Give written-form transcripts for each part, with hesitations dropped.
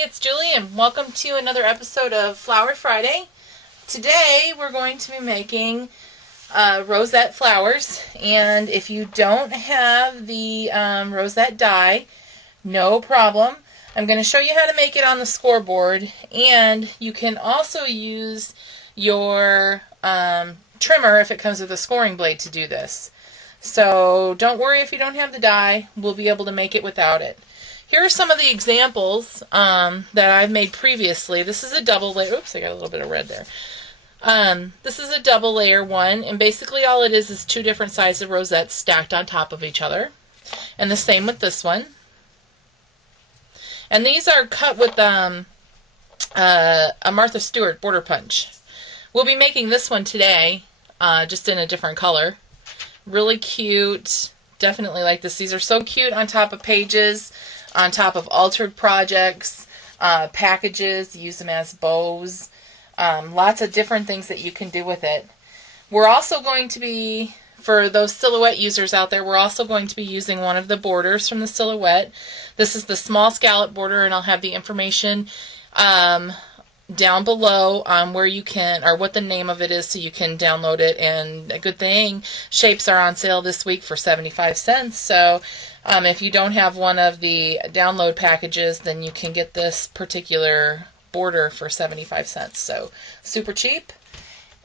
it's Julie and welcome to another episode of Flower Friday. Today we're going to be making rosette flowers, and if you don't have the rosette die, no problem. I'm going to show you how to make it on the scoreboard, and you can also use your trimmer if it comes with a scoring blade to do this. So don't worry if you don't have the die, we'll be able to make it without it. Here are some of the examples that I've made previously. This is a double layer. Oops, I got a little bit of red there. This is a double layer one, and basically all it is two different sizes of rosettes stacked on top of each other. And the same with this one. And these are cut with a Martha Stewart border punch. We'll be making this one today, just in a different color. Really cute. Definitely like this. These are so cute on top of pages, on top of altered projects, packages. Use them as bows. Lots of different things that you can do with it. We're also going to be, for those silhouette users out there, we're also going to be using one of the borders from the silhouette. This is the small scallop border, and I'll have the information down below where you can, or what the name of it is, so you can download it. And a good thing, shapes are on sale this week for 75 cents. So if you don't have one of the download packages, then you can get this particular border for 75 cents. So super cheap.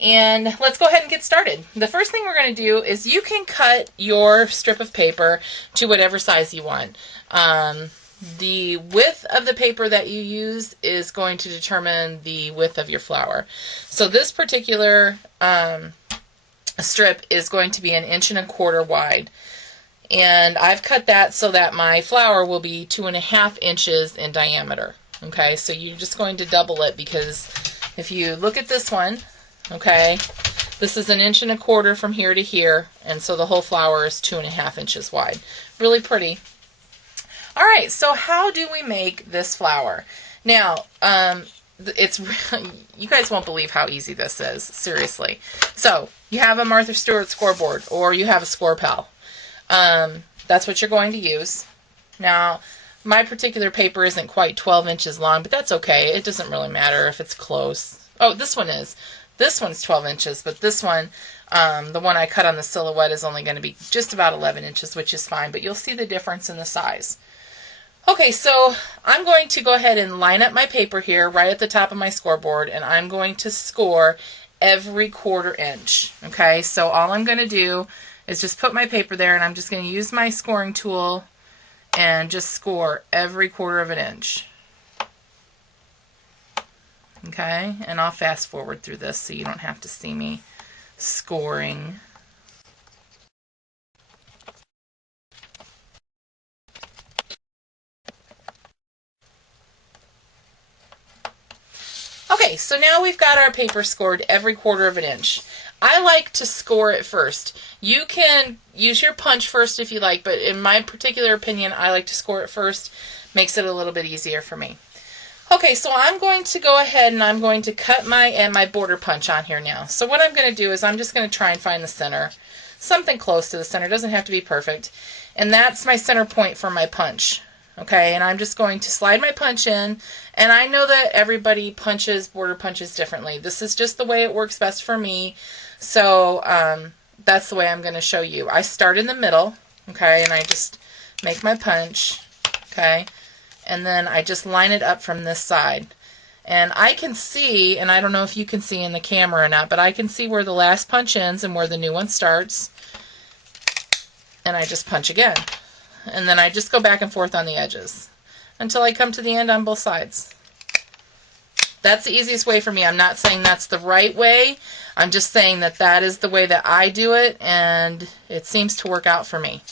And let's go ahead and get started. The first thing we're going to do is you can cut your strip of paper to whatever size you want. The width of the paper that you use is going to determine the width of your flower. So this particular strip is going to be 1.25 inches wide. And I've cut that so that my flower will be 2.5 inches in diameter. Okay, so you're just going to double it, because if you look at this one, okay, this is 1.25 inches from here to here, and so the whole flower is 2.5 inches wide. Really pretty. All right, so how do we make this flower? Now, it's you guys won't believe how easy this is, seriously. So you have a Martha Stewart scoreboard, or you have a score pal. That's what you're going to use. Now, my particular paper isn't quite 12 inches long, but that's okay. It doesn't really matter if it's close. Oh, this one is. This one's 12 inches, but this one, the one I cut on the silhouette, is only going to be just about 11 inches, which is fine, but you'll see the difference in the size. Okay, so I'm going to go ahead and line up my paper here right at the top of my scoreboard, and I'm going to score every 1/4 inch. Okay, so all I'm going to do is just put my paper there, and I'm just going to use my scoring tool and just score every 1/4 inch. Okay, and I'll fast forward through this so you don't have to see me scoring. Okay, so now we've got our paper scored every 1/4 inch. I like to score it first. You can use your punch first if you like, but in my particular opinion, I like to score it first. Makes it a little bit easier for me. Okay, so I'm going to go ahead and I'm going to cut my border punch on here now. So what I'm going to do is I'm just going to try and find the center. Something close to the center. It doesn't have to be perfect. And that's my center point for my punch. Okay, and I'm just going to slide my punch in. And I know that everybody border punches differently. This is just the way it works best for me. So that's the way I'm going to show you. I start in the middle, okay, and I just make my punch, okay, and then I just line it up from this side. And I can see, and I don't know if you can see in the camera or not, but I can see where the last punch ends and where the new one starts. And I just punch again. And then I just go back and forth on the edges until I come to the end on both sides. That's the easiest way for me. I'm not saying that's the right way. I'm just saying that that is the way that I do it, and it seems to work out for me.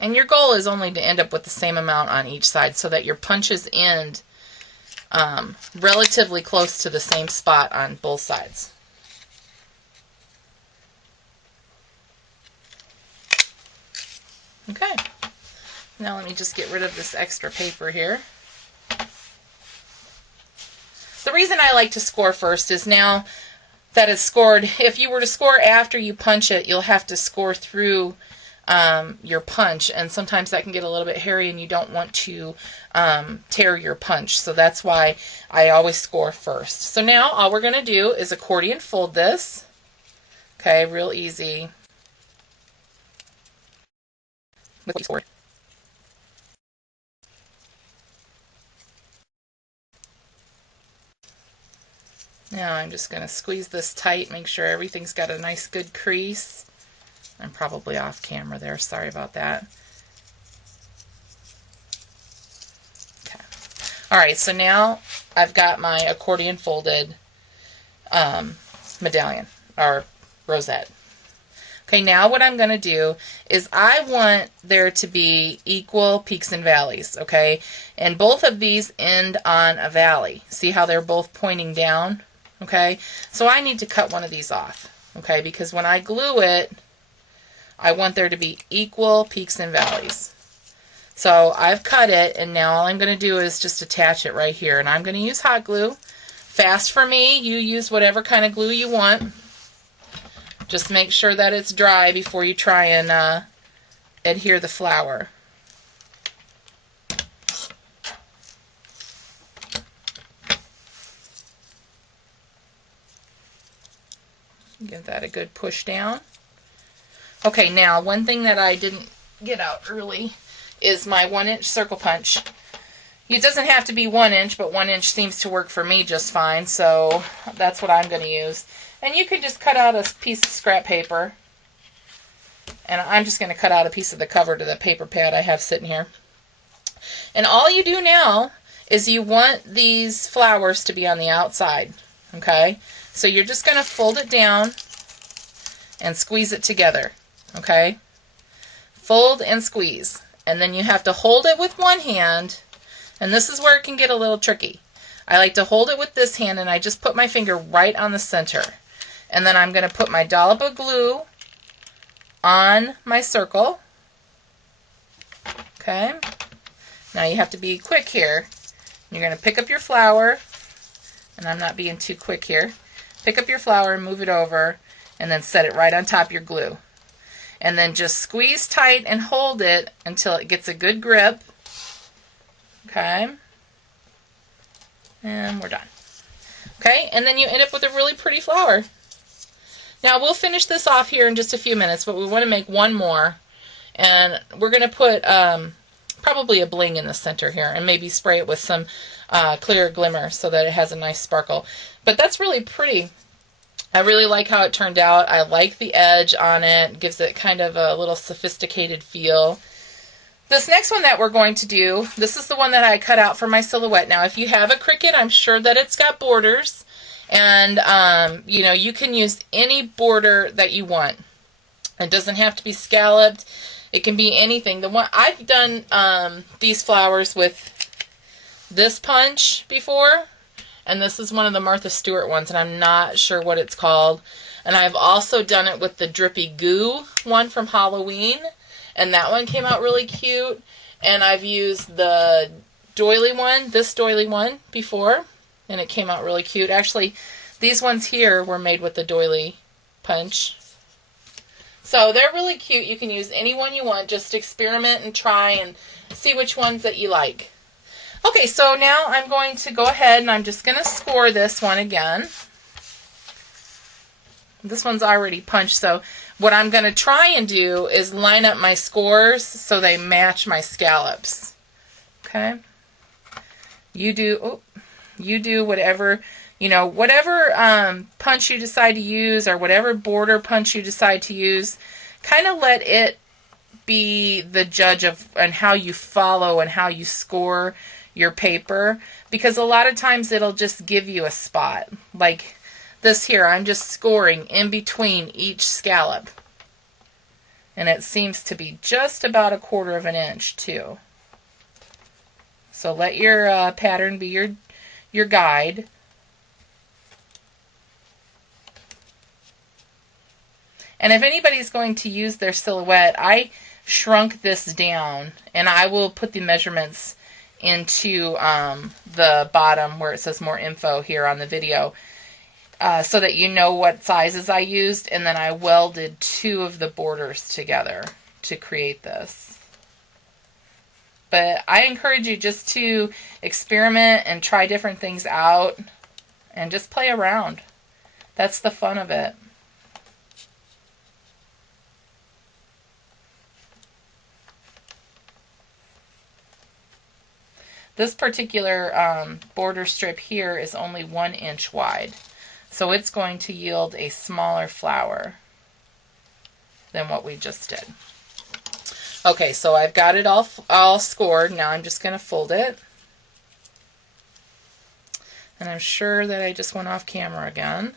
And your goal is only to end up with the same amount on each side so that your punches end relatively close to the same spot on both sides. Okay, now let me just get rid of this extra paper here. The reason I like to score first is now that it's scored, if you were to score after you punch it, you'll have to score through your punch, and sometimes that can get a little bit hairy and you don't want to tear your punch. So that's why I always score first. So now all we're going to do is accordion fold this. Okay, real easy. With what you scored. Now I'm just going to squeeze this tight, make sure everything's got a nice good crease. I'm probably off camera there, sorry about that. Okay. Alright, so now I've got my accordion folded medallion, or rosette. Okay, now what I'm going to do is I want there to be equal peaks and valleys, okay? And both of these end on a valley. See how they're both pointing down? Okay, so I need to cut one of these off, okay, because when I glue it, I want there to be equal peaks and valleys. So I've cut it, and now all I'm going to do is just attach it right here, and I'm going to use hot glue. Fast for me, you use whatever kind of glue you want. Just make sure that it's dry before you try and adhere the flower. Give that a good push down. Okay, now one thing that I didn't get out early is my 1-inch circle punch. It doesn't have to be 1 inch, but 1 inch seems to work for me just fine, so that's what I'm going to use. And you can just cut out a piece of scrap paper. And I'm just going to cut out a piece of the cover to the paper pad I have sitting here. And all you do now is you want these flowers to be on the outside, okay? So you're just going to fold it down and squeeze it together, okay? Fold and squeeze. And then you have to hold it with one hand, and this is where it can get a little tricky. I like to hold it with this hand, and I just put my finger right on the center. And then I'm going to put my dollop of glue on my circle. Okay? Now you have to be quick here. You're going to pick up your flower, and I'm not being too quick here. Pick up your flower and move it over, and then set it right on top of your glue. And then just squeeze tight and hold it until it gets a good grip. Okay? And we're done. Okay? And then you end up with a really pretty flower. Now we'll finish this off here in just a few minutes, but we want to make one more. And we're going to put probably a bling in the center here, and maybe spray it with some clear glimmer so that it has a nice sparkle. But that's really pretty. I really like how it turned out. I like the edge on it. It gives it kind of a little sophisticated feel. This next one that we're going to do, this is the one that I cut out for my silhouette. Now, if you have a Cricut, I'm sure that it's got borders. And, you know, you can use any border that you want. It doesn't have to be scalloped. It can be anything. The one I've done these flowers with this punch before. And this is one of the Martha Stewart ones, and I'm not sure what it's called. And I've also done it with the Drippy Goo one from Halloween, and that one came out really cute. And I've used the doily one, this doily one, before, and it came out really cute. Actually, these ones here were made with the doily punch. So they're really cute. You can use any one you want. Just experiment and try and see which ones that you like. Okay, so now I'm going to go ahead and I'm just going to score this one again. This one's already punched, so what I'm going to try and do is line up my scores so they match my scallops. Okay? You do whatever, you know, whatever punch you decide to use or whatever border punch you decide to use, kind of let it be the judge of and how you follow and how you score your paper, because a lot of times it'll just give you a spot. Like this here, I'm just scoring in between each scallop. And it seems to be just about 1/4 of an inch too. So let your pattern be your guide. And if anybody's going to use their silhouette, I shrunk this down, and I will put the measurements into the bottom where it says more info here on the video, so that you know what sizes I used, and then I welded 2 of the borders together to create this. But I encourage you just to experiment and try different things out and just play around. That's the fun of it. This particular border strip here is only 1 inch wide, so it's going to yield a smaller flower than what we just did. Okay, so I've got it all scored. Now I'm just going to fold it. And I'm sure that I just went off camera again.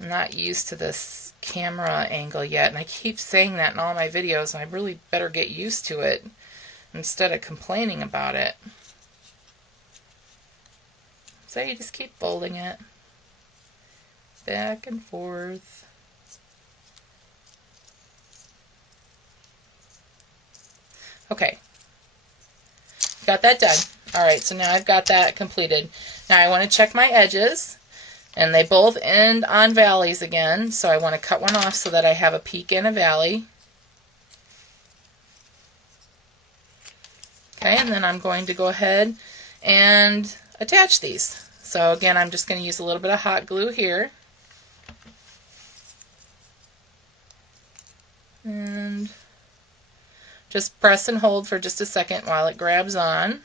I'm not used to this camera angle yet, and I keep saying that in all my videos, and I really better get used to it instead of complaining about it. So you just keep folding it back and forth. Okay, got that done. Alright, so now I've got that completed. Now I want to check my edges, and they both end on valleys again, so I want to cut one off so that I have a peak and a valley. Okay, and then I'm going to go ahead and attach these. So again, I'm just going to use a little bit of hot glue here. And just press and hold for just a second while it grabs on.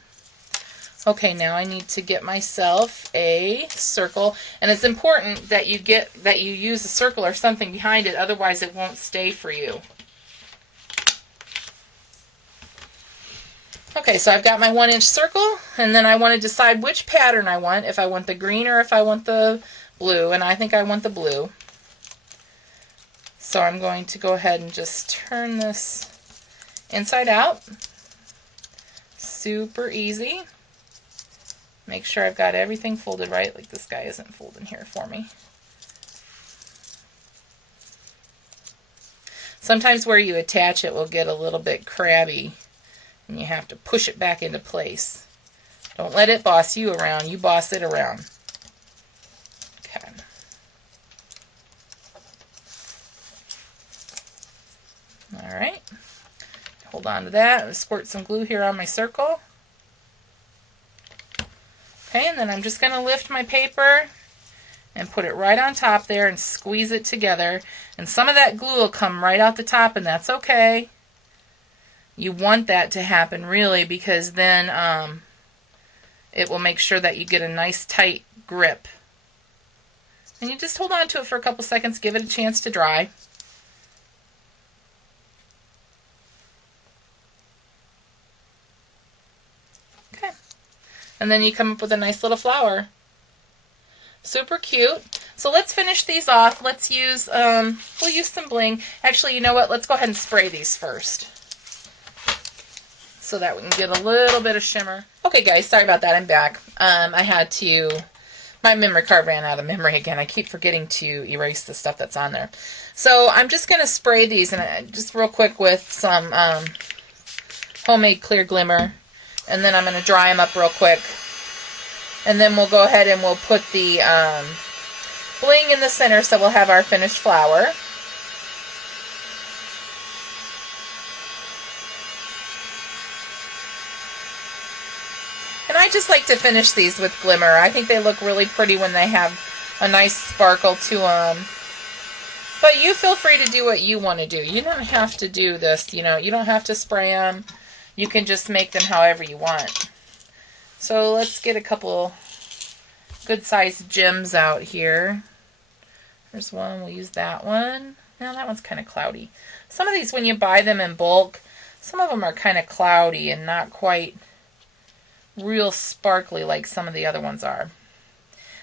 Okay, now I need to get myself a circle, and it's important that you use a circle or something behind it, otherwise it won't stay for you. Okay, so I've got my 1 inch circle, and then I want to decide which pattern I want, if I want the green or if I want the blue, and I think I want the blue. So I'm going to go ahead and just turn this inside out. Super easy. Make sure I've got everything folded right, like this guy isn't folding here for me. Sometimes where you attach it will get a little bit crabby, and you have to push it back into place. Don't let it boss you around, you boss it around. Okay. Alright. Hold on to that and squirt some glue here on my circle. Okay, and then I'm just going to lift my paper and put it right on top there and squeeze it together. And some of that glue will come right out the top, and that's okay. You want that to happen, really, because then it will make sure that you get a nice tight grip. And you just hold on to it for a couple seconds, give it a chance to dry. Okay. And then you come up with a nice little flower. Super cute. So let's finish these off. Let's use, we'll use some bling. Actually, you know what? Let's go ahead and spray these first, so that we can get a little bit of shimmer. Okay guys, sorry about that, I'm back. My memory card ran out of memory again. I keep forgetting to erase the stuff that's on there. So I'm just going to spray these, and just real quick with some homemade clear glimmer, and then I'm going to dry them up real quick. And then we'll go ahead and we'll put the bling in the center, so we'll have our finished flower. And I just like to finish these with glimmer. I think they look really pretty when they have a nice sparkle to them. But you feel free to do what you want to do. You don't have to do this, you don't have to spray them. You can just make them however you want. So let's get a couple good-sized gems out here. There's one, we'll use that one. Now that one's kind of cloudy. Some of these, when you buy them in bulk, some of them are kind of cloudy and not quite real sparkly like some of the other ones are.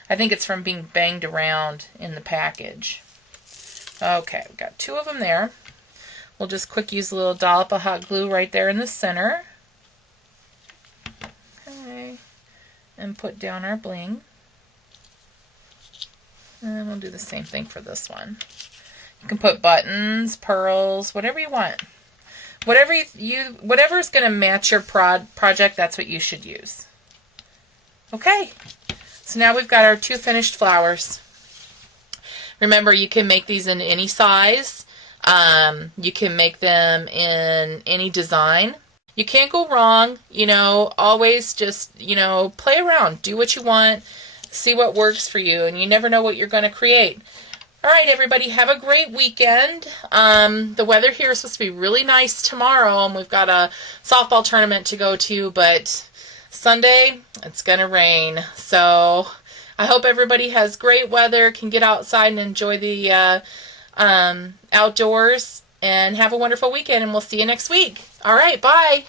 I think it's from being banged around in the package. Okay, we've got 2 of them there. We'll just quick use a little dollop of hot glue right there in the center. Okay, and put down our bling. And we'll do the same thing for this one. You can put buttons, pearls, whatever you want. whatever's going to match your project, that's what you should use. Okay, so now we've got our 2 finished flowers. Remember, you can make these in any size. You can make them in any design. You can't go wrong. Always just, play around. Do what you want. See what works for you. And you never know what you're going to create. All right, everybody, have a great weekend. The weather here is supposed to be really nice tomorrow, and we've got a softball tournament to go to, but Sunday, it's going to rain. So I hope everybody has great weather, can get outside and enjoy the outdoors, and have a wonderful weekend, and we'll see you next week. All right, bye.